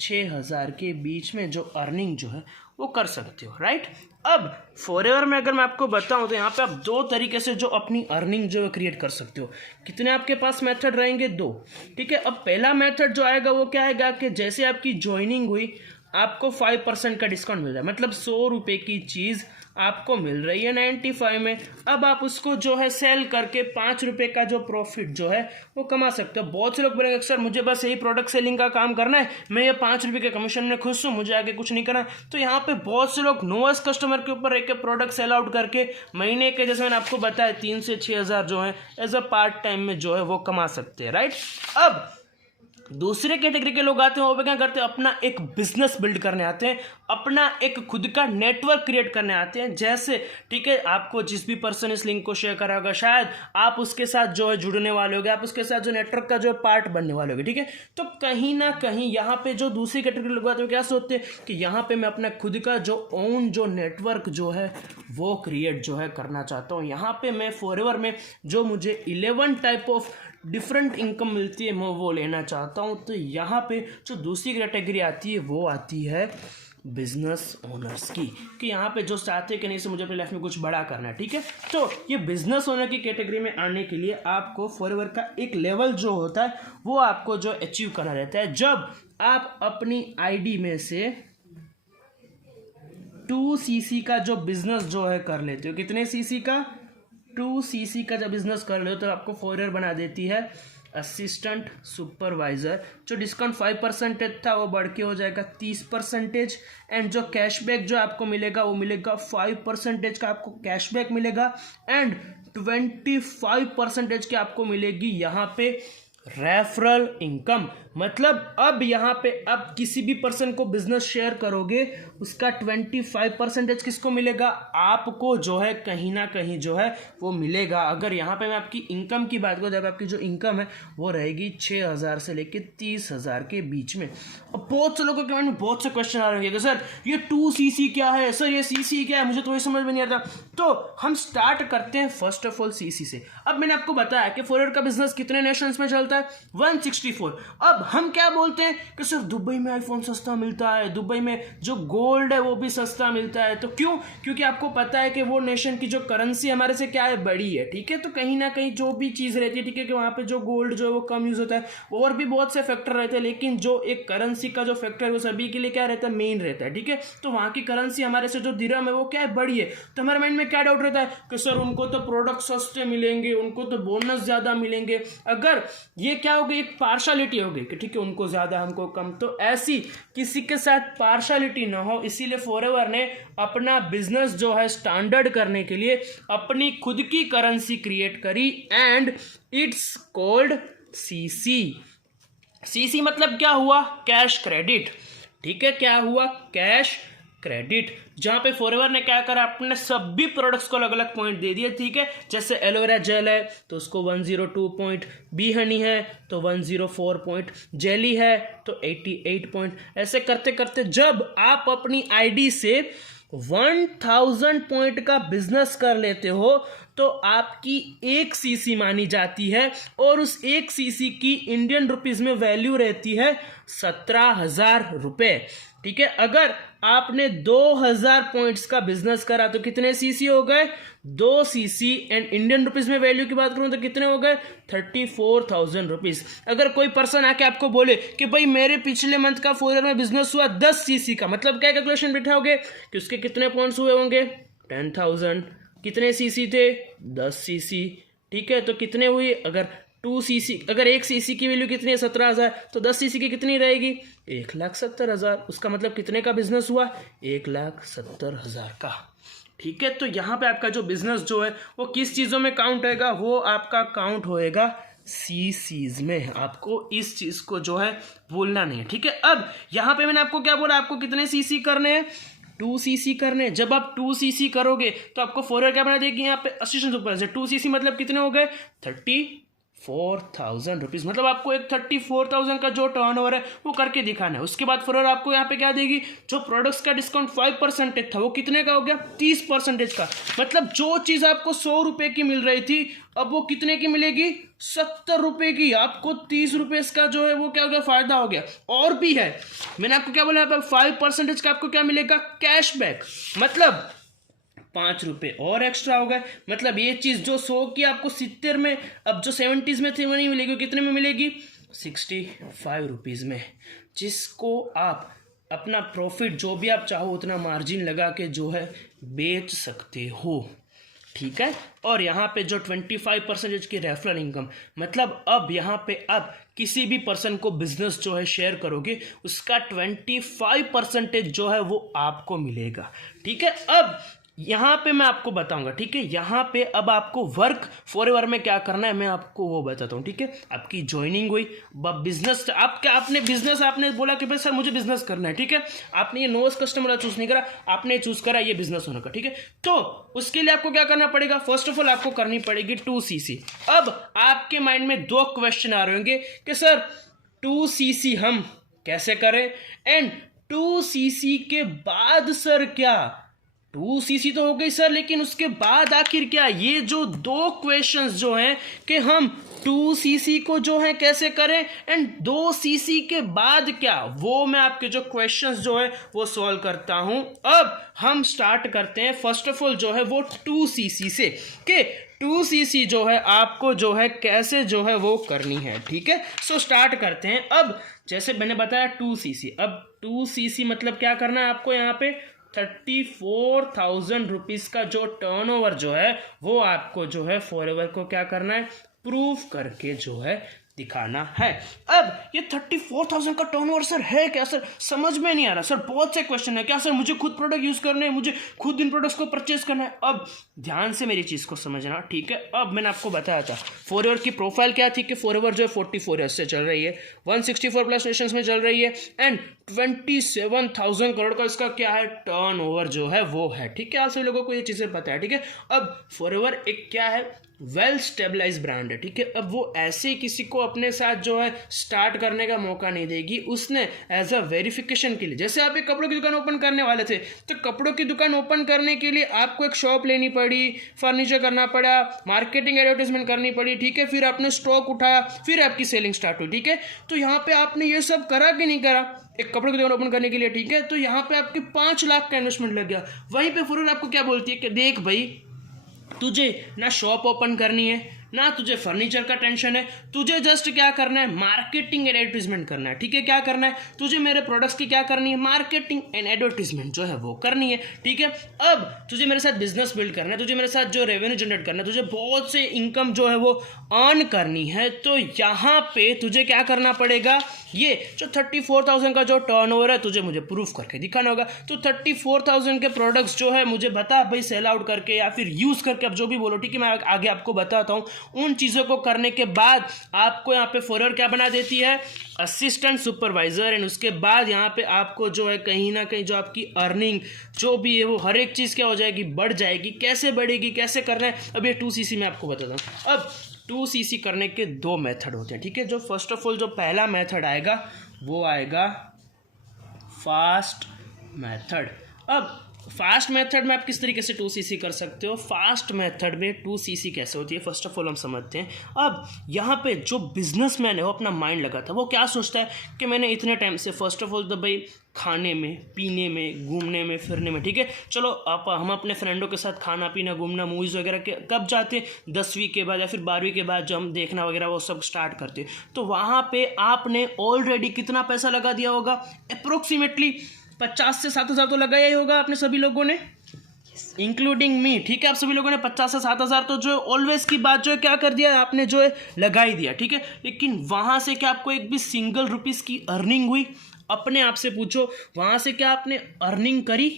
6,000 के बीच में जो अर्निंग जो है वो कर सकते हो, राइट। अब फॉरएवर में अगर मैं आपको बताऊं तो यहाँ पे आप दो तरीके से जो अपनी अर्निंग जो है क्रिएट कर सकते हो। कितने आपके पास मेथड रहेंगे, दो, ठीक है। अब पहला मेथड जो आएगा वो क्या आएगा कि जैसे आपकी ज्वाइनिंग हुई आपको 5% का डिस्काउंट मिल रहा है, मतलब 100 रुपये की चीज़ आपको मिल रही है 95 में। अब आप उसको जो है सेल करके 5 रुपये का जो प्रॉफिट जो है वो कमा सकते हो। बहुत से लोग बोलेंगे सर मुझे बस यही प्रोडक्ट सेलिंग का काम करना है, मैं ये 5 रुपये के कमीशन में खुश हूँ, मुझे आगे कुछ नहीं करना। तो यहाँ पे बहुत से लोग नोवस कस्टमर के ऊपर एक प्रोडक्ट सेल आउट करके महीने के, जैसे मैंने आपको बताया, 3 से 6,000 जो है एज अ पार्ट टाइम में जो है वो कमा सकते हैं, राइट। अब दूसरे कैटेगरी के लोग आते हैं, वो क्या करते हैं, अपना एक बिजनेस बिल्ड करने आते हैं, अपना एक खुद का नेटवर्क क्रिएट करने आते हैं। जैसे, ठीक है, आपको जिस भी पर्सन इस लिंक को शेयर करा होगा शायद आप उसके साथ जो है जुड़ने वाले होगे, आप उसके साथ जो नेटवर्क का जो है पार्ट बनने वाले होगे, ठीक है। तो कहीं ना कहीं यहाँ पे जो दूसरी कैटेगरी लोग आते हैं क्या सोचते हैं कि यहाँ पे मैं अपना खुद का जो ओन जो नेटवर्क जो है वो क्रिएट जो है करना चाहता हूँ। यहाँ पे मैं फॉरएवर में जो मुझे 11 टाइप ऑफ डिफरेंट इनकम मिलती है मैं वो लेना चाहता हूँ। तो यहाँ पे जो दूसरी कैटेगरी आती है वो आती है बिजनेस ओनर्स की, कि यहाँ पे जो चाहते हैं कि नहीं से मुझे अपनी लाइफ में कुछ बड़ा करना है, ठीक है। तो ये बिजनेस ओनर की कैटेगरी में आने के लिए आपको फॉरएवर का एक लेवल जो होता है वो आपको जो अचीव करना रहता है। जब आप अपनी आईडी में से 2cc का जो बिजनेस जो है कर लेते हो, कितने cc का, 2cc का जब बिजनेस कर लो तो आपको फॉरएवर बना देती है असिस्टेंट सुपरवाइजर। जो डिस्काउंट 5% था वो बढ़ के हो जाएगा 30%। एंड जो कैशबैक जो आपको मिलेगा वो मिलेगा 5% का आपको कैशबैक मिलेगा। एंड 25% की आपको मिलेगी यहाँ पे रेफरल इनकम। मतलब अब यहाँ पे अब किसी भी पर्सन को बिजनेस शेयर करोगे उसका 25% किसको मिलेगा, आपको जो है कहीं ना कहीं जो है वो मिलेगा। अगर यहाँ पे मैं आपकी इनकम की बात करूँ, जब आपकी जो इनकम है वो रहेगी 6,000 से लेके 30,000 के बीच में। अब बहुत से लोगों के मन में बहुत से क्वेश्चन आ रहे हैं कि सर ये 2cc क्या है, सर ये cc क्या है, मुझे तो ये समझ में नहीं आता। तो हम स्टार्ट करते हैं फर्स्ट ऑफ ऑल cc से। अब मैंने आपको बताया कि फॉरएवर का बिजनेस कितने नेशंस में चलता है, 164। अब हम क्या बोलते हैं कि सर दुबई में आईफोन सस्ता मिलता है, दुबई में जो गोल्ड है वो भी सस्ता मिलता है। तो क्यों, क्योंकि आपको पता है कि वो नेशन की जो करेंसी हमारे से क्या है, बड़ी है, ठीक है। तो कहीं ना कहीं जो भी चीज़ रहती है, ठीक है, कि वहाँ पे जो गोल्ड जो है वो कम यूज़ होता है, और भी बहुत से फैक्टर रहते हैं, लेकिन जो एक करेंसी का जो फैक्टर है वो सभी के लिए क्या रहता है, मेन रहता है, ठीक है। तो वहाँ की करेंसी हमारे से जो दिरहम है वो क्या है, बड़ी है। तो हमारे माइंड में क्या डाउट रहता है कि सर उनको तो प्रोडक्ट सस्ते मिलेंगे, उनको तो बोनस ज़्यादा मिलेंगे। अगर ये क्या होगी, एक पार्शलिटी होगी कि ठीक है उनको ज़्यादा हमको कम, तो ऐसी किसी के साथ पार्शलिटी ना हो, इसीलिए फॉरएवर ने अपना बिजनेस जो है स्टैंडर्ड करने के लिए अपनी खुद की करेंसी क्रिएट करी and it's called CC. CC मतलब क्या हुआ, कैश क्रेडिट, ठीक है, क्या हुआ, कैश क्रेडिट। जहाँ पे फॉरएवर ने क्या करा, अपने सभी प्रोडक्ट्स को अलग अलग पॉइंट दे दिए, ठीक है। जैसे एलोवेरा जेल है तो उसको 102 पॉइंट, बी हनी है तो 104 पॉइंट, जेली है तो 88 पॉइंट। ऐसे करते करते जब आप अपनी आईडी से 1000 पॉइंट का बिजनेस कर लेते हो तो आपकी 1 सीसी मानी जाती है और उस 1 सीसी की इंडियन रुपीस में वैल्यू रहती है 17,000 रुपये। ठीक है, अगर आपने 2,000 पॉइंट्स का बिजनेस करा तो कितने सीसी हो गए? 2 सीसी। एंड इंडियन रुपीस में वैल्यू की बात करूं तो कितने हो गए? 34,000 रुपीज। अगर कोई पर्सन आके आपको बोले कि भाई मेरे पिछले मंथ का 4 ईयर में बिजनेस हुआ 10 सीसी का, मतलब क्या कैलकुलेशन बिठाओगे कि उसके कितने पॉइंट्स हुए होंगे? 10,000। कितने सीसी थे? 10 सीसी। ठीक है, तो कितने हुई? अगर 2 सीसी, अगर 1 सीसी की वैल्यू कितनी है? 17,000, तो 10 सीसी की कितनी रहेगी? 1,70,000। उसका मतलब कितने का बिजनेस हुआ? 1,70,000 का। ठीक है, तो यहाँ पे आपका जो बिजनेस जो है वो किस चीज़ों में काउंट होएगा? वो आपका काउंट होएगा सीसीज में। आपको इस चीज़ को जो है भूलना नहीं है। ठीक है, अब यहाँ पे मैंने आपको क्या बोला? आपको कितने सीसी करने हैं? 2 सीसी करने। जब आप 2 सीसी करोगे तो आपको 4 ईयर क्या बना देगी? यहाँ पे असिस्टेंट सुपर से 2 सीसी मतलब कितने हो गए? 34,000 रुपीज़। मतलब आपको एक 34,000 का जो टर्नओवर है वो करके दिखाना है। उसके बाद फॉर आपको यहाँ पे क्या देगी? जो प्रोडक्ट्स का डिस्काउंट 5% था वो कितने का हो गया? 30% का। मतलब जो चीज़ आपको 100 रुपये की मिल रही थी अब वो कितने की मिलेगी? 70 रुपये की। आपको 30 रुपये का जो है वो क्या हो गया? फायदा हो गया। और भी है, मैंने आपको क्या बोला? यहाँ पे 5% का आपको क्या मिलेगा? कैशबैक। मतलब 5 रुपये और एक्स्ट्रा हो गए। मतलब ये चीज़ जो 100 की आपको 70 में, अब जो 70s में थी वो नहीं मिलेगी। कितने में मिलेगी? 65 रुपीज़ में, जिसको आप अपना प्रॉफिट जो भी आप चाहो उतना मार्जिन लगा के जो है बेच सकते हो। ठीक है, और यहाँ पे जो 25% की रेफरल इनकम, मतलब अब यहाँ पे अब किसी भी पर्सन को बिजनेस जो है शेयर करोगे उसका 25% जो है वो आपको मिलेगा। ठीक है, अब यहाँ पे मैं आपको बताऊंगा। ठीक है, यहाँ पे अब आपको वर्क फॉरएवर में क्या करना है मैं आपको वो बताता हूँ। ठीक है, आपकी ज्वाइनिंग हुई, बिजनेस आपने बिजनेस आपने बोला कि भाई सर मुझे बिजनेस करना है। ठीक है, आपने ये नोवेस्ट कस्टमर चूज नहीं करा, आपने चूज करा ये बिजनेस होने का। ठीक है, तो उसके लिए आपको क्या करना पड़ेगा? फर्स्ट ऑफ ऑल आपको करनी पड़ेगी 2 सीसी। अब आपके माइंड में 2 क्वेश्चन आ रहे होंगे कि सर 2 सीसी हम कैसे करें, एंड 2 सीसी के बाद सर क्या? 2 सीसी तो हो गई सर, लेकिन उसके बाद आखिर क्या? ये जो 2 क्वेश्चंस जो हैं कि हम 2 सीसी को जो है कैसे करें एंड 2 सीसी के बाद क्या, वो मैं आपके जो क्वेश्चंस जो है वो सॉल्व करता हूं। अब हम स्टार्ट करते हैं फर्स्ट ऑफ ऑल जो है वो 2 सीसी से, कि 2 सीसी जो है आपको जो है कैसे जो है वो करनी है। ठीक है, सो स्टार्ट करते हैं। अब जैसे मैंने बताया 2 सीसी, अब 2 सीसी मतलब क्या करना है आपको? यहाँ पे 34,000 रुपीज़ का जो टर्नओवर जो है वो आपको जो है फॉरएवर को क्या करना है? प्रूफ करके जो है दिखाना है। अब ये 34,000 का टर्नओवर सर है क्या? सर समझ में नहीं आ रहा सर, बहुत से क्वेश्चन है। क्या सर मुझे खुद प्रोडक्ट यूज करने हैं, मुझे खुद इन प्रोडक्ट्स को परचेज करना है? अब ध्यान से मेरी चीज को समझना। ठीक है, अब मैंने आपको बताया था फॉरएवर की प्रोफाइल क्या थी कि फॉरएवर जो है 44 ईयर्स से चल रही है, 164 प्लस नेशंस में चल रही है, एंड 27,000 करोड़ का इसका क्या है? टर्नओवर जो है वो है। ठीक है, आप सभी लोगों को ये चीजें पता है। ठीक है, अब फॉरएवर एक क्या है? वेल स्टेबलाइज ब्रांड है। ठीक है, अब वो ऐसे किसी को अपने साथ जो है स्टार्ट करने का मौका नहीं देगी। उसने एज अ वेरिफिकेशन के लिए, जैसे आप एक कपड़ों की दुकान ओपन करने वाले थे तो कपड़ों की दुकान ओपन करने के लिए आपको एक शॉप लेनी पड़ी, फर्नीचर करना पड़ा, मार्केटिंग एडवर्टाइजमेंट करनी पड़ी। ठीक है, फिर आपने स्टॉक उठाया, फिर आपकी सेलिंग स्टार्ट हुई। ठीक है, तो यहाँ पे आपने ये सब करा कि नहीं करा एक कपड़ों की दुकान ओपन करने के लिए? ठीक है, तो यहाँ पे आपके 5 लाख का इन्वेस्टमेंट लग गया। वहीं पे फॉरएवर आपको क्या बोलती है कि देख भाई, तुझे ना शॉप ओपन करनी है, ना तुझे फर्नीचर का टेंशन है, तुझे जस्ट क्या करना है? मार्केटिंग एंड एडवर्टीजमेंट करना है। ठीक है, क्या करना है? तुझे मेरे प्रोडक्ट्स की क्या करनी है? मार्केटिंग एंड एडवर्टीजमेंट जो है वो करनी है। ठीक है, अब तुझे मेरे साथ बिजनेस बिल्ड करना है, तुझे मेरे साथ जो रेवेन्यू जनरेट करना है, तुझे बहुत से इनकम जो है वो अर्न करनी है, तो यहाँ पे तुझे क्या करना पड़ेगा? ये जो 34,000 का जो टर्नओवर है तुझे मुझे प्रूफ करके दिखाना होगा। तो 34,000 के प्रोडक्ट्स जो है मुझे बता भाई सेल आउट करके या फिर यूज करके, अब जो भी बोलो। ठीक है, मैं आगे आपको बताता हूँ। उन चीज़ों को करने के बाद आपको यहाँ पे फॉरएवर क्या बना देती है? Assistant supervisor. एंड उसके बाद यहाँ पे आपको जो है कहीं ना कहीं जो आपकी अर्निंग जो भी है वो हर एक चीज़ क्या हो जाएगी? बढ़ जाएगी। कैसे बढ़ेगी, कैसे करना है, अब ये 2 सीसी में आपको बताता हूँ। अब 2 सीसी करने के 2 मेथड होते हैं। ठीक है, जो फर्स्ट ऑफ ऑल जो पहला मेथड आएगा वो आएगा फास्ट मेथड। अब फास्ट मेथड में आप किस तरीके से 2cc कर सकते हो, फास्ट मेथड में 2cc कैसे होती है फर्स्ट ऑफ ऑल हम समझते हैं। अब यहाँ पे जो बिजनेसमैन है वो अपना माइंड लगाता है, वो क्या सोचता है कि मैंने इतने टाइम से फर्स्ट ऑफ ऑल तो भाई खाने में, पीने में, घूमने में, फिरने में, ठीक है, चलो आप हम अपने फ्रेंडों के साथ खाना पीना, घूमना, मूवीज़ वगैरह के कब जाते हैं, 10वीं के बाद या फिर 12वीं के बाद जब हम देखना वगैरह वो सब स्टार्ट करते हैं। तो वहाँ पे आपने ऑलरेडी कितना पैसा लगा दिया होगा, अप्रोक्सीमेटली 50 से 7 हज़ार तो लगाया ही होगा आपने सभी लोगों ने, इंक्लूडिंग मी, ठीक है। आप सभी लोगों ने 50 से 7 हज़ार तो जो ऑलवेज की बात जो है क्या कर दिया आपने, जो है लगा ही दिया, ठीक है। लेकिन वहाँ से क्या आपको एक भी सिंगल रुपीज़ की अर्निंग हुई? अपने आप से पूछो, वहाँ से क्या आपने अर्निंग करी?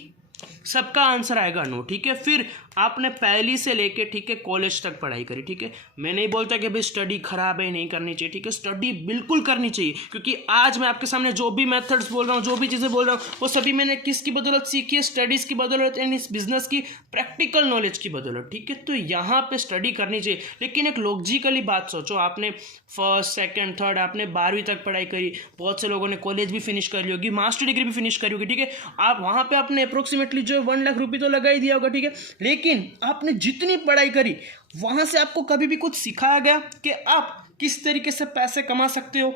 सबका आंसर आएगा नो, ठीक है। फिर आपने पहली से लेके, ठीक है, कॉलेज तक पढ़ाई करी, ठीक है। मैं नहीं बोलता कि भाई स्टडी खराब है, नहीं करनी चाहिए, ठीक है, स्टडी बिल्कुल करनी चाहिए, क्योंकि आज मैं आपके सामने जो भी मेथड्स बोल रहा हूँ, जो भी चीज़ें बोल रहा हूँ, वो सभी मैंने किसकी बदौलत सीखी है, स्टडीज़ की बदौलत एंड इस बिजनेस की प्रैक्टिकल नॉलेज की बदौलत, ठीक है। तो यहाँ पे स्टडी करनी चाहिए, लेकिन एक लॉजिकली बात सोचो, आपने फर्स्ट सेकेंड थर्ड आपने 12वीं तक पढ़ाई करी, बहुत से लोगों ने कॉलेज भी फिनिश करी होगी, मास्टर डिग्री भी फिनिश करी होगी, ठीक है। आप वहाँ पे आपने अप्रोक्सीमेटली जो 1 लाख रुपये तो लगा ही दिया होगा, ठीक है। लेकिन आपने जितनी पढ़ाई करी वहां से आपको कभी भी कुछ सिखाया गया कि आप किस तरीके से पैसे कमा सकते हो?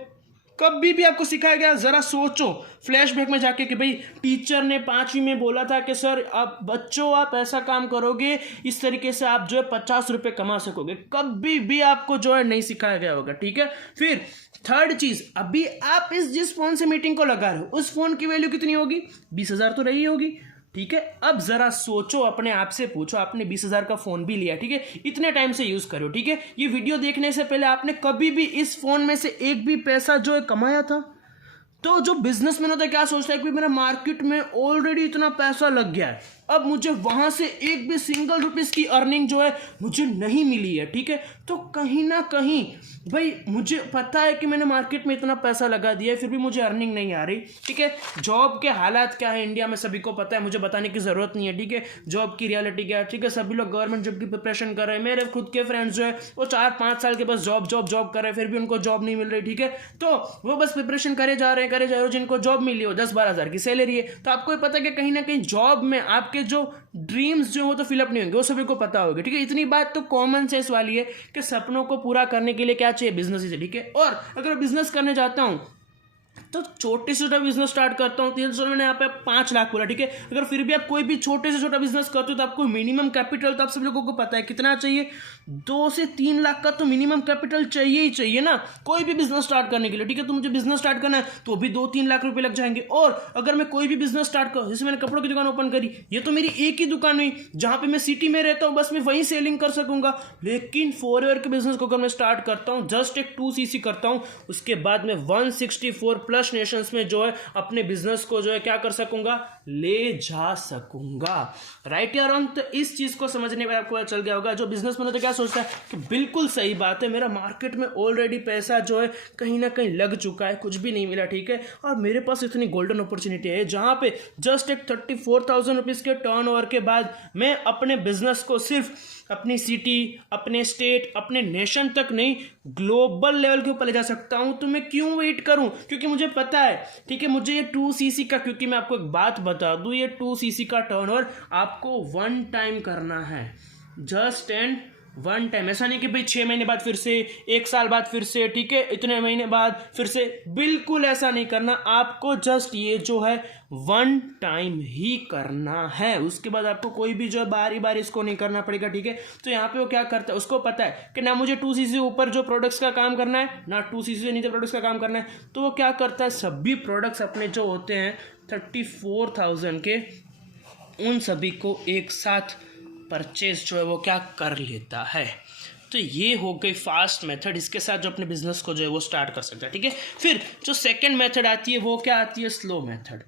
कभी भी आपको सिखाया गया? जरा सोचो फ्लैशबैक में जाके कि भाई टीचर ने 5वीं में बोला था कि सर आप बच्चों आप ऐसा काम करोगे, इस तरीके से आप जो है 50 रुपये कमा सकोगे। कभी भी आपको जो है नहीं सिखाया गया होगा, ठीक है। फिर थर्ड चीज, अभी आप इस जिस फोन से मीटिंग को लगा रहे हो उस फोन की वैल्यू कितनी होगी? 20,000 तो रही होगी, ठीक है। अब जरा सोचो, अपने आप से पूछो, आपने 20,000 का फोन भी लिया, ठीक है, इतने टाइम से यूज करो, ठीक है। ये वीडियो देखने से पहले आपने कभी भी इस फोन में से एक भी पैसा जो है कमाया था? तो जो बिजनेसमैन होता है क्या सोचता है कि मेरा मार्केट में ऑलरेडी इतना पैसा लग गया है, अब मुझे वहां से एक भी सिंगल रुपीस की अर्निंग जो है मुझे नहीं मिली है, ठीक है। तो कहीं ना कहीं भाई मुझे पता है कि मैंने मार्केट में इतना पैसा लगा दिया है, फिर भी मुझे अर्निंग नहीं आ रही, ठीक है। जॉब के हालात क्या है इंडिया में सभी को पता है, मुझे बताने की जरूरत नहीं है, ठीक है। जॉब की रियलिटी क्या है, ठीक है, सभी लोग गवर्नमेंट जॉब की प्रिपरेशन कर रहे हैं। मेरे खुद के फ्रेंड्स जो है वो 4-5 साल के बस जॉब कर रहे हैं, फिर भी उनको जॉब नहीं मिल रही, ठीक है। तो वो बस प्रिपरेशन करे जा रहे हैं, जिनको जॉब मिली हो 10-12 हज़ार की सैलरी है। तो आपको पता है कि कहीं ना कहीं जॉब में आपके जो ड्रीम्स जो वो तो फिलअप नहीं होंगे, वो सभी को पता होगा, ठीक है। इतनी बात तो कॉमन सेंस वाली है कि सपनों को पूरा करने के लिए क्या चाहिए? बिजनेस ही, ठीक है। और अगर बिजनेस करने जाता हूं तो छोटे से छोटा बिजनेस स्टार्ट करता हूँ, 300 मैंने यहाँ पे 5 लाख बोला, ठीक है। अगर फिर भी आप कोई भी छोटे से छोटा बिजनेस करते हो तो आपको मिनिमम कैपिटल, तो आप सब लोगों को पता है कितना चाहिए, 2 से 3 लाख का तो मिनिमम कैपिटल चाहिए ही चाहिए ना, कोई भी बिजनेस स्टार्ट करने के लिए, ठीक है। तो मुझे बिजनेस स्टार्ट करना है तो भी 2-3 लाख रुपए लग जाएंगे। और अगर मैं कोई भी बिजनेस स्टार्ट करूँ, जैसे मैंने कपड़ों की दुकान ओपन करी, ये तो मेरी एक ही दुकान हुई जहां पे मैं सिटी में रहता हूँ, बस मैं वहीं सेलिंग कर सकूंगा। लेकिन फॉरएवर के बिजनेस को अगर मैं स्टार्ट करता हूँ, जस्ट एक 2cc करता हूँ, उसके बाद में 164 प्लस नेशंस में जो है अपने बिजनेस को जो है क्या कर सकूंगा? ले जा सकूंगा, राइट या रॉन्ग? तो इस चीज को समझने में आपको चल गया होगा। जो बिजनेसमैन होता है क्या सोचता है कि बिल्कुल सही बात है, मेरा मार्केट में ऑलरेडी पैसा जो है कहीं ना कहीं लग चुका है, कुछ भी नहीं मिला, ठीक है। और मेरे पास इतनी गोल्डन अपॉर्चुनिटी है जहां पे जस्ट एक 34,000 रुपीज के टर्नओवर के बाद मैं अपने बिजनेस को सिर्फ अपनी सिटी, अपने स्टेट, अपने नेशन तक नहीं, ग्लोबल लेवल के ऊपर ले जा सकता हूं। तो मैं क्यों वेट करूं? क्योंकि मुझे पता है, ठीक है, मुझे ये 2cc का, क्योंकि मैं आपको एक बात बता दूं, ये 2cc का टर्नओवर आपको 1 टाइम करना है, जस्ट एंड 1 टाइम। ऐसा नहीं कि भाई 6 महीने बाद फिर से, 1 साल बाद फिर से, ठीक है, इतने महीने बाद फिर से, बिल्कुल ऐसा नहीं करना। आपको जस्ट ये जो है 1 टाइम ही करना है, उसके बाद आपको कोई भी जो है बारी बारी इसको नहीं करना पड़ेगा, ठीक है। तो यहाँ पे वो क्या करता है, उसको पता है कि ना मुझे 2cc ऊपर जो प्रोडक्ट्स का काम करना है, ना 2cc से नीचे प्रोडक्ट्स का काम करना है। तो वो क्या करता है, सभी प्रोडक्ट्स अपने जो होते हैं 34,000 के, उन सभी को एक साथ परचेज जो है वो क्या कर लेता है। तो ये हो गई फास्ट मेथड, इसके साथ जो अपने बिजनेस को जो है वो स्टार्ट कर सकता है, ठीक है। फिर जो सेकंड मेथड आती है वो क्या आती है? Slow method.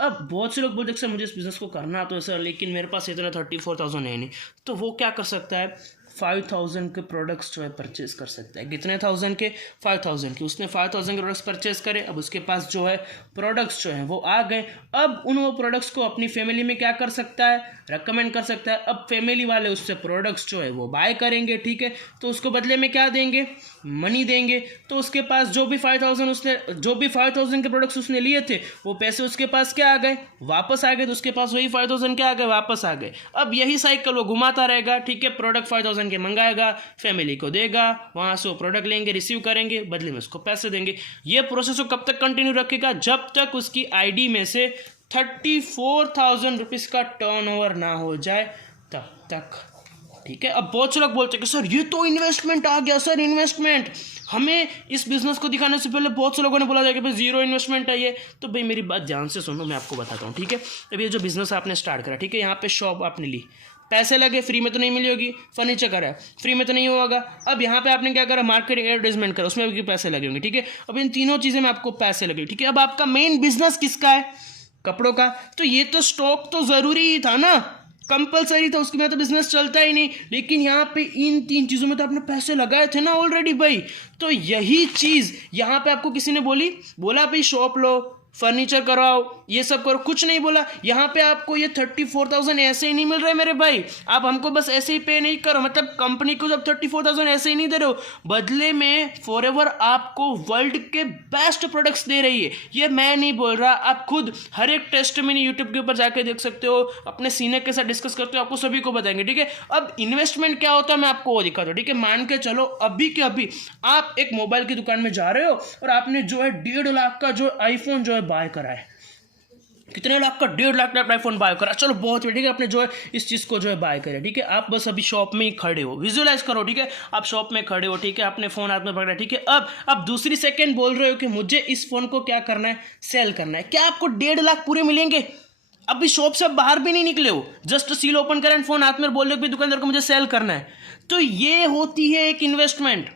अब बहुत से लोग बोलते हैं सर मुझे इस बिजनेस को करना तो है सर, लेकिन मेरे पास इतना 34,000 है नहीं, तो वो क्या कर सकता है? 5,000 के प्रोडक्ट्स जो है परचेज कर सकता है। कितने थाउजेंड के? 5,000 के। उसने 5,000 के प्रोडक्ट्स परचेज करे। अब उसके पास जो है प्रोडक्ट्स जो हैं वो आ गए। अब उन वो प्रोडक्ट्स को अपनी फैमिली में क्या कर सकता है? रेकमेंड कर सकता है। अब फैमिली वाले उससे प्रोडक्ट्स जो है वो बाय करेंगे, ठीक है। तो उसको बदले में क्या देंगे? मनी देंगे। तो उसके पास जो भी 5,000 के प्रोडक्ट्स उसने लिए थे वो पैसे उसके पास क्या आ गए? वापस आ गए। तो उसके पास वही 5,000 क्या आ गए? वापस आ गए। अब यही साइकिल वो घुमाता रहेगा, ठीक है। प्रोडक्ट 5,000 के मंगाएगा, फैमिली को देगा, वहां से वो प्रोडक्ट लेंगे, रिसीव करेंगे, बदले में उसको पैसे देंगे। ये प्रोसेस वो कब तक कंटिन्यू रखेगा? जब तक उसकी आईडी में से 34,000 रुपीज का टर्नओवर ना हो जाए तब तक, ठीक है। अब बहुत से लोग बोलते हैं कि सर ये तो इन्वेस्टमेंट आ गया, सर इन्वेस्टमेंट। हमें इस बिजनेस को दिखाने से पहले बहुत से लोगों ने बोला था कि भाई जीरो इन्वेस्टमेंट है ये। तो भाई मेरी बात ध्यान से सुनो, मैं आपको बताता हूँ, ठीक है। अब ये जो बिजनेस आपने स्टार्ट करा, ठीक है, यहाँ पे शॉप आपने ली, पैसे लगे, फ्री में तो नहीं मिली होगी। फर्नीचर करा है, फ्री में तो नहीं होगा। अब यहाँ पे आपने क्या करा? मार्केटिंग एडवर्टाइजमेंट करा, उसमें भी पैसे लगे होंगे, ठीक है। अब इन तीनों चीज़ें में आपको पैसे लगे, ठीक है। अब आपका मेन बिजनेस किसका है? कपड़ों का। तो ये तो स्टॉक तो ज़रूरी ही था ना, कंपलसरी था, उसके बिना तो बिजनेस चलता ही नहीं। लेकिन यहाँ पे इन तीन चीज़ों में तो आपने पैसे लगाए थे ना ऑलरेडी भाई। तो यही चीज़ यहाँ पे आपको किसी ने बोला भाई शॉप लो, फर्नीचर कराओ, ये सब करो, कुछ नहीं बोला। यहाँ पे आपको ये 34,000 ऐसे ही नहीं मिल रहा है मेरे भाई। आप हमको बस ऐसे ही पे नहीं करो, मतलब कंपनी को जब 34,000 ऐसे ही नहीं दे रहे हो, बदले में फॉरएवर आपको वर्ल्ड के बेस्ट प्रोडक्ट्स दे रही है। ये मैं नहीं बोल रहा, आप खुद हर एक टेस्टिमनी यूट्यूब के ऊपर जाके देख सकते हो, अपने सीनियर के साथ डिस्कस करते हो, आपको सभी को बताएंगे, ठीक है। अब इन्वेस्टमेंट क्या होता है मैं आपको वो दिखाता हूँ, ठीक है। मान के चलो अभी के अभी आप एक मोबाइल की दुकान में जा रहे हो और आपने जो है 1.5 लाख का जो आईफोन जो है बाय करा है। कितने लाख का? 1.5 लाख का आईफोन बाय करा, चलो बहुत ठीक है। आपने जो है इस चीज़ को जो है बाय करा, ठीक है। आप बस अभी शॉप में ही खड़े हो, विजुअलाइज करो, ठीक है। आप शॉप में खड़े हो, ठीक है, आपने फ़ोन हाथ में पकड़ा, ठीक है। अब आप दूसरी सेकेंड बोल रहे हो कि मुझे इस फ़ोन को क्या करना है? सेल करना है। क्या आपको 1.5 लाख पूरे मिलेंगे? अभी शॉप से बाहर भी नहीं निकले हो, जस्ट सील ओपन करें, फोन हाथ में, बोल रहे हो कि दुकानदार को मुझे सेल करना है। तो ये होती है एक इन्वेस्टमेंट।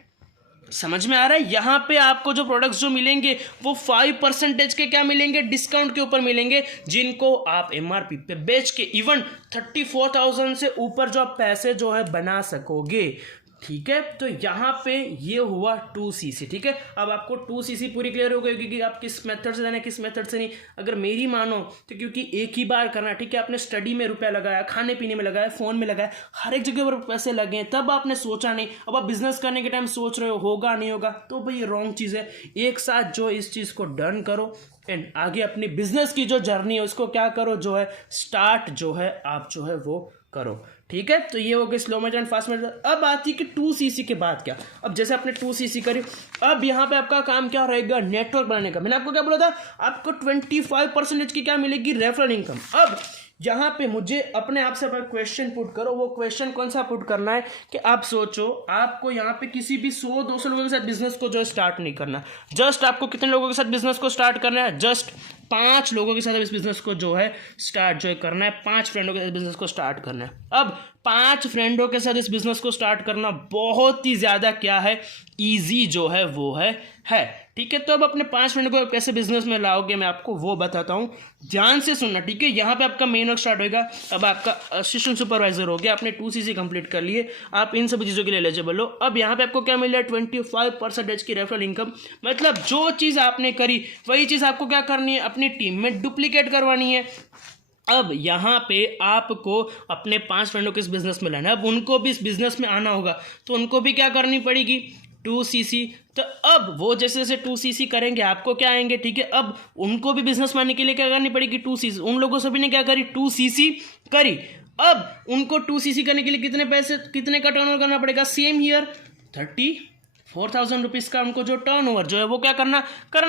समझ में आ रहा है? यहाँ पे आपको जो प्रोडक्ट्स जो मिलेंगे वो 5% के क्या मिलेंगे? डिस्काउंट के ऊपर मिलेंगे, जिनको आप एमआरपी पे बेच के इवन 34,000 से ऊपर जो आप पैसे जो है बना सकोगे, ठीक है। तो यहाँ पे ये हुआ 2cc, ठीक है। अब आपको 2cc पूरी क्लियर हो गई कि आप किस मेथड से जाना है, किस मेथड से नहीं। अगर मेरी मानो तो क्योंकि एक ही बार करना, ठीक है। आपने स्टडी में रुपया लगाया, खाने पीने में लगाया, फोन में लगाया, हर एक जगह पर पैसे लगे, तब आपने सोचा नहीं। अब आप बिजनेस करने के टाइम सोच रहे हो होगा नहीं होगा, तो भाई ये रॉन्ग चीज़ है। एक साथ जो इस चीज़ को डन करो एंड आगे अपनी बिजनेस की जो जर्नी है उसको क्या करो, जो है स्टार्ट जो है आप जो है वो करो, ठीक है। तो ये हो गया slow method and fast method. अब आती है कि 2cc के बाद क्या? अब जैसे आपने 2cc करी, अब यहाँ पे आपका काम क्या रहेगा? नेटवर्क बनाने का। मैंने आपको क्या बोला था? आपको 25% की क्या मिलेगी? Referral income. अब यहाँ पे मुझे अपने आप से क्वेश्चन पुट करो। वो क्वेश्चन कौन सा पुट करना है कि आप सोचो, आपको यहाँ पे किसी भी 100-200 लोगों के साथ बिजनेस को जो स्टार्ट नहीं करना। जस्ट आपको कितने लोगों के साथ बिजनेस को स्टार्ट करना है? जस्ट 5 लोगों के साथ इस बिजनेस को जो है स्टार्ट जो है करना है। 5 फ्रेंडों के साथ बिजनेस को स्टार्ट करना है। अब 5 फ्रेंडों के साथ इस बिजनेस को स्टार्ट करना बहुत ही ज़्यादा क्या है? ईजी जो है वो है, ठीक है। तो अब अपने 5 फ्रेंड को कैसे बिजनेस में लाओगे मैं आपको वो बताता हूँ, ध्यान से सुनना, ठीक है। यहाँ पे आपका मेन वर्क स्टार्ट होगा। अब आपका असिस्टेंट सुपरवाइजर हो गया, आपने 2cc कंप्लीट कर लिए, आप इन सभी चीज़ों के लिए एलिजिबल हो। अब यहाँ पे आपको क्या मिल रहा है? 25% की रेफरल इनकम। मतलब जो चीज़ आपने करी वही चीज़ आपको क्या करनी है? अपनी टीम में डुप्लीकेट करवानी है। अब यहाँ पे आपको अपने 5 फ्रेंडों को इस बिजनेस में लाना है। अब उनको भी इस बिजनेस में आना होगा, तो उनको भी क्या करनी पड़ेगी? 2cc। तो अब वो जैसे जैसे 2cc करेंगे आपको क्या आएंगे, ठीक है। अब उनको भी बिजनेस में आने के लिए क्या करनी पड़ेगी? 2cc। उन लोगों सभी ने क्या करी? 2cc करी। अब उनको 2cc करने के लिए कितने का टर्नओवर करना पड़ेगा? सेम हियर 34,000 रुपीज़ का उनको जो टर्नओवर जो है वो क्या करना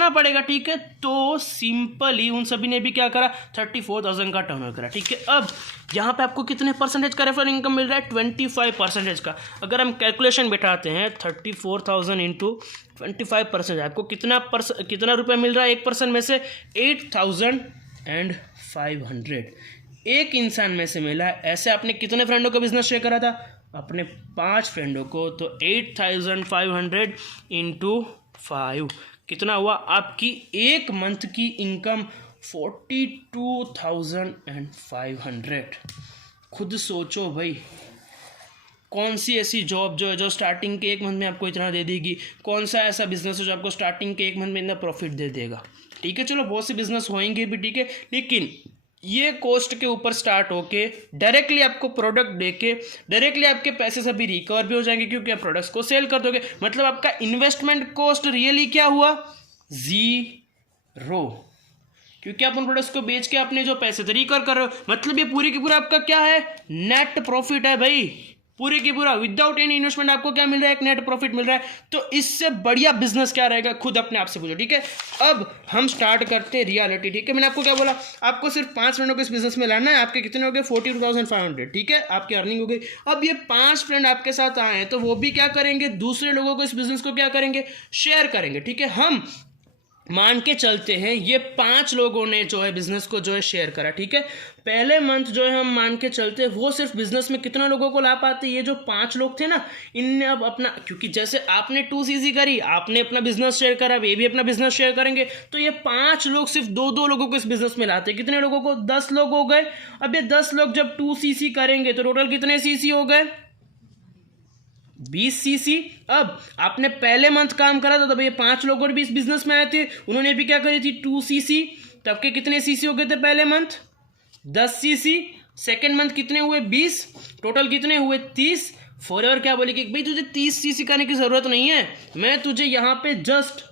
पड़ेगा, ठीक है। तो सिंपली उन सभी ने भी क्या करा? 34,000 का टर्नओवर करा, ठीक है। अब यहाँ पे आपको कितने परसेंटेज का रेफरल इनकम मिल रहा है? 25% का। अगर हम कैलकुलेशन बैठाते हैं 34,000 इंटू 25%, आपको कितना रुपये मिल रहा है एक पर्सन में से? 8,500 एक इंसान में से मिला है। ऐसे आपने कितने फ्रेंडों का बिजनेस शेयर करा था? अपने 5 फ्रेंडों को। तो 8,500 इंटू 5 कितना हुआ? आपकी एक मंथ की इनकम 42,500। खुद सोचो भाई, कौन सी ऐसी जॉब जो है जो स्टार्टिंग के 1 मंथ में आपको इतना दे देगी, कौन सा ऐसा बिजनेस है जो आपको स्टार्टिंग के 1 मंथ में इतना प्रॉफिट दे देगा। ठीक है, चलो बहुत से बिजनेस होंगे भी, ठीक है, लेकिन ये कॉस्ट के ऊपर स्टार्ट होके डायरेक्टली आपको प्रोडक्ट देके डायरेक्टली आपके पैसे सभी रिकवर भी हो जाएंगे, क्योंकि आप प्रोडक्ट्स को सेल कर दोगे। मतलब आपका इन्वेस्टमेंट कॉस्ट रियली क्या हुआ, 0, क्योंकि आप उन प्रोडक्ट्स को बेच के अपने जो पैसे थे रिकवर कर रहे हो। मतलब ये पूरी की पूरा आपका क्या है, नेट प्रॉफिट है भाई, पूरे की पूरा विदाउट एनी इन्वेस्टमेंट आपको क्या मिल रहा है, एक नेट प्रॉफिट मिल रहा है। तो इससे बढ़िया बिजनेस क्या रहेगा, खुद अपने आप से पूछो। ठीक है, अब हम स्टार्ट करते हैं रियलिटी। ठीक है, मैंने आपको क्या बोला, आपको सिर्फ 5 फ्रेंडों को इस बिजनेस में लाना है। आपके कितने हो गए, 42,500। ठीक है, आपकी अर्निंग हो गई। अब ये 5 फ्रेंड आपके साथ आए हैं तो वो भी क्या करेंगे, दूसरे लोगों को इस बिजनेस को क्या करेंगे, शेयर करेंगे। ठीक है, हम मान के चलते हैं ये 5 लोगों ने जो है बिजनेस को जो है शेयर करा। ठीक है, पहले मंथ जो है हम मान के चलते हैं वो सिर्फ बिजनेस में कितना लोगों को ला पाते, ये जो 5 लोग थे ना, इनने अब अपना, क्योंकि जैसे आपने 2cc करी, आपने अपना बिजनेस शेयर करा, अब ये भी अपना बिजनेस शेयर करेंगे, तो ये 5 लोग सिर्फ 2-2 लोगों को इस बिजनेस में लाते। कितने लोगों को, 10 लोग हो गए। अब ये 10 लोग जब 2cc करेंगे तो टोटल कितने cc हो गए, 20 cc। अब आपने पहले मंथ काम करा था, तब ये 5 लोग और भी इस बिजनेस में आए थे, उन्होंने भी क्या करी थी, 2 cc। तब के कितने cc हो गए थे पहले मंथ, 10 cc। सेकेंड मंथ कितने हुए, 20। टोटल कितने हुए, 30। फॉरएवर क्या बोले कि भाई तुझे 30 cc करने की जरूरत नहीं है, मैं तुझे यहाँ पे जस्ट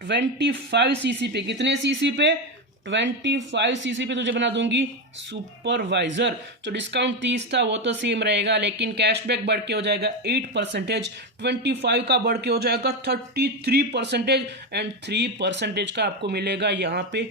25 cc पे, कितने cc पे, 25 cc पे तुझे बना दूंगी सुपरवाइजर। जो डिस्काउंट 30 था वो तो सेम रहेगा, लेकिन कैशबैक बढ़ के हो जाएगा 8%, 25 का बढ़ के हो जाएगा 33%, एंड 3% का आपको मिलेगा यहाँ पे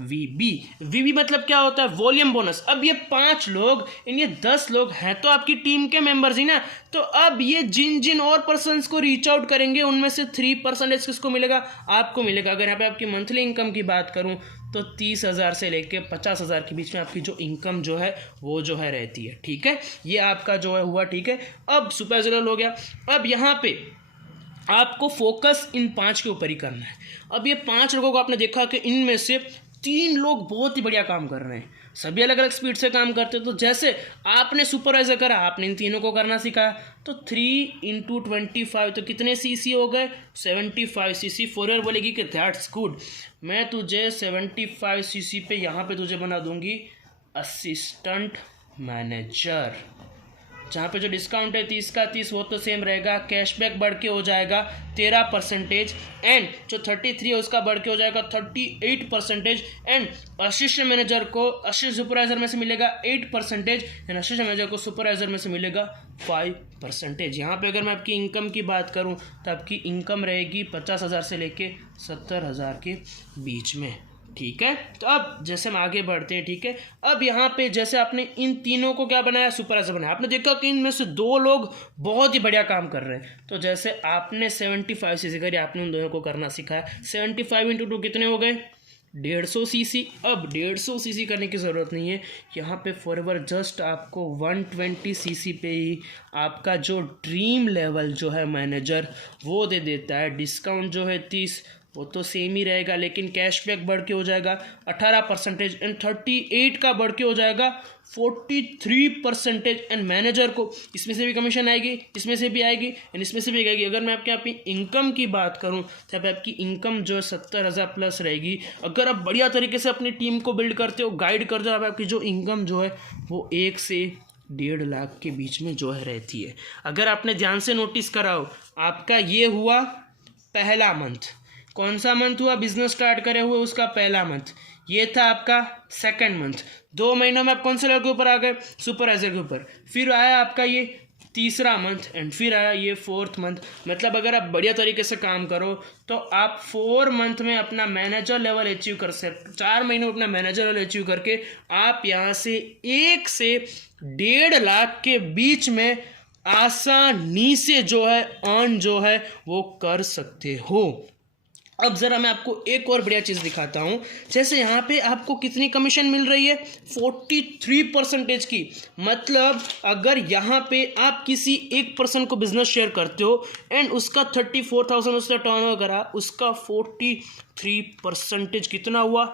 वीबी मतलब क्या होता है, वॉल्यूम बोनस। अब ये 5 लोग, इन ये 10 लोग हैं तो आपकी टीम के मेंबर्स ही ना, तो अब ये जिन जिन और पर्सन्स को रीच आउट करेंगे उनमें से 3% किसको मिलेगा, आपको मिलेगा। अगर यहाँ पे आपकी मंथली इनकम की बात करूँ तो 30,000 से लेके 50,000 के बीच में आपकी जो इनकम जो है वो जो है रहती है। ठीक है, ये आपका जो है हुआ। ठीक है, अब सुपरवाइजर हो गया। अब यहाँ पे आपको फोकस इन 5 के ऊपर ही करना है। अब ये 5 लोगों को आपने देखा कि इनमें से 3 लोग बहुत ही बढ़िया काम कर रहे हैं, सभी अलग अलग स्पीड से काम करते हैं। तो जैसे आपने सुपरवाइजर करा, आपने इन तीनों को करना सिखाया, तो 3 × 25 तो कितने cc हो गए, 75 cc। फॉरएवर बोलेगी कि दैट्स गुड, मैं तुझे 75 cc पे यहाँ पे तुझे बना दूंगी असिस्टेंट मैनेजर, जहाँ पे जो डिस्काउंट है 30 का 30 वो तो सेम रहेगा, कैशबैक बढ़ के हो जाएगा 13%, एंड जो 33 है उसका बढ़ के हो जाएगा 38%, एंड असिस्टेंट मैनेजर को असिस्टेंट सुपरवाइजर में से मिलेगा 8%, एंड असिस्टेंट मैनेजर को सुपरवाइजर में से मिलेगा 5%। यहाँ पे अगर मैं आपकी इनकम की बात करूँ तो आपकी इनकम रहेगी 50,000 से लेके 70,000 के बीच में। ठीक है, तो अब जैसे हम आगे बढ़ते हैं। ठीक है, अब यहाँ पे जैसे आपने इन तीनों को क्या बनाया, सुपरवाइजर बनाया, आपने देखा कि इनमें से 2 लोग बहुत ही बढ़िया काम कर रहे हैं। तो जैसे आपने 75 cc करी, आपने उन दोनों को करना सिखाया, 75 × 2 कितने हो गए, 150 cc। अब 150 cc करने की ज़रूरत नहीं है, यहाँ पे फॉरएवर जस्ट आपको 120 cc पे ही आपका जो ड्रीम लेवल जो है मैनेजर वो दे देता है। डिस्काउंट जो है 30 वो तो सेम ही रहेगा, लेकिन कैशबैक बढ़ के हो जाएगा 18%, एंड 38 का बढ़ के हो जाएगा 43%, एंड मैनेजर को इसमें से भी कमीशन आएगी, इसमें से भी आएगी, एंड इसमें से भी आएगी। अगर मैं आपकी इनकम की बात करूं तो यहाँ पे आपकी इनकम जो है 70,000 प्लस रहेगी। अगर आप बढ़िया तरीके से अपनी टीम को बिल्ड करते हो, गाइड करते हो, आपकी जो इनकम जो है वो 1 से 1.5 लाख के बीच में जो है रहती है। अगर आपने ध्यान से नोटिस करा हो, आपका ये हुआ पहला मंथ। कौन सा मंथ हुआ, बिजनेस स्टार्ट करे हुए उसका पहला मंथ। ये था आपका सेकंड मंथ। 2 महीनों में आप कौन से लेवल के ऊपर आ गए, सुपरवाइजर के ऊपर। फिर आया आपका ये तीसरा मंथ, एंड फिर आया ये 4th मंथ। मतलब अगर आप बढ़िया तरीके से काम करो तो आप 4 मंथ में अपना मैनेजर लेवल अचीव कर सकते। 4 महीनों में अपना मैनेजर लेवल अचीव करके आप यहाँ से 1 से 1.5 लाख के बीच में आसानी से जो है अर्न जो है वो कर सकते हो। अब ज़रा मैं आपको एक और बढ़िया चीज़ दिखाता हूँ। जैसे यहाँ पे आपको कितनी कमीशन मिल रही है, 43% की। मतलब अगर यहाँ पे आप किसी एक पर्सन को बिजनेस शेयर करते हो एंड उसका 34,000 उसका टर्नओवर करा, उसका 43% कितना हुआ,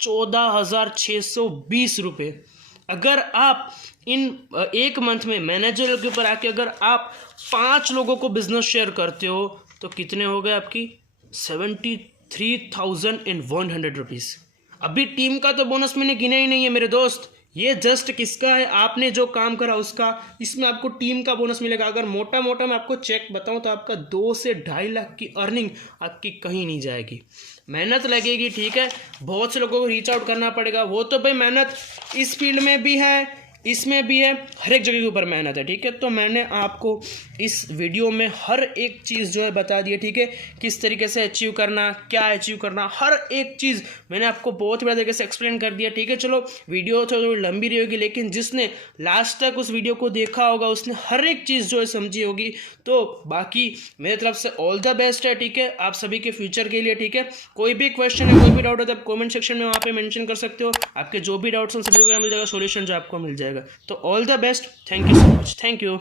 14,620 रुपये। अगर आप इन एक मंथ में मैनेजर के ऊपर आके अगर आप 5 लोगों को बिजनेस शेयर करते हो तो कितने हो गए आपकी 73,100 रुपीज़। अभी टीम का तो बोनस मैंने गिना ही नहीं है मेरे दोस्त, ये जस्ट किसका है, आपने जो काम करा उसका। इसमें आपको टीम का बोनस मिलेगा। अगर मोटा मोटा मैं आपको चेक बताऊं तो आपका 2 से 2.5 लाख की अर्निंग आपकी कहीं नहीं जाएगी। मेहनत लगेगी, ठीक है, बहुत से लोगों को रीच आउट करना पड़ेगा, वो तो भाई मेहनत इस फील्ड में भी है, इसमें भी है, हर एक जगह के ऊपर मेहनत है, ठीक है। तो मैंने आपको इस वीडियो में हर एक चीज़ जो है बता दी है, ठीक है, किस तरीके से अचीव करना, क्या अचीव करना, हर एक चीज़ मैंने आपको बहुत बड़ा तरीके से एक्सप्लेन कर दिया, ठीक है। चलो वीडियो थोड़ी लंबी रही होगी, लेकिन जिसने लास्ट तक उस वीडियो को देखा होगा उसने हर एक चीज़ जो है समझी होगी। तो बाकी मेरे तरफ से ऑल द बेस्ट है, ठीक है, आप सभी के फ्यूचर के लिए, ठीक है। कोई भी क्वेश्चन है, कोई भी डाउट है तो आप कॉमेंट सेक्शन में वहाँ पे मेंशन कर सकते हो। आपके जो भी डाउट्स हैं सभी को मिल जाएगा सोल्यूशन जो आपको मिल जाएगा। तो all the best, thank you so much, thank you.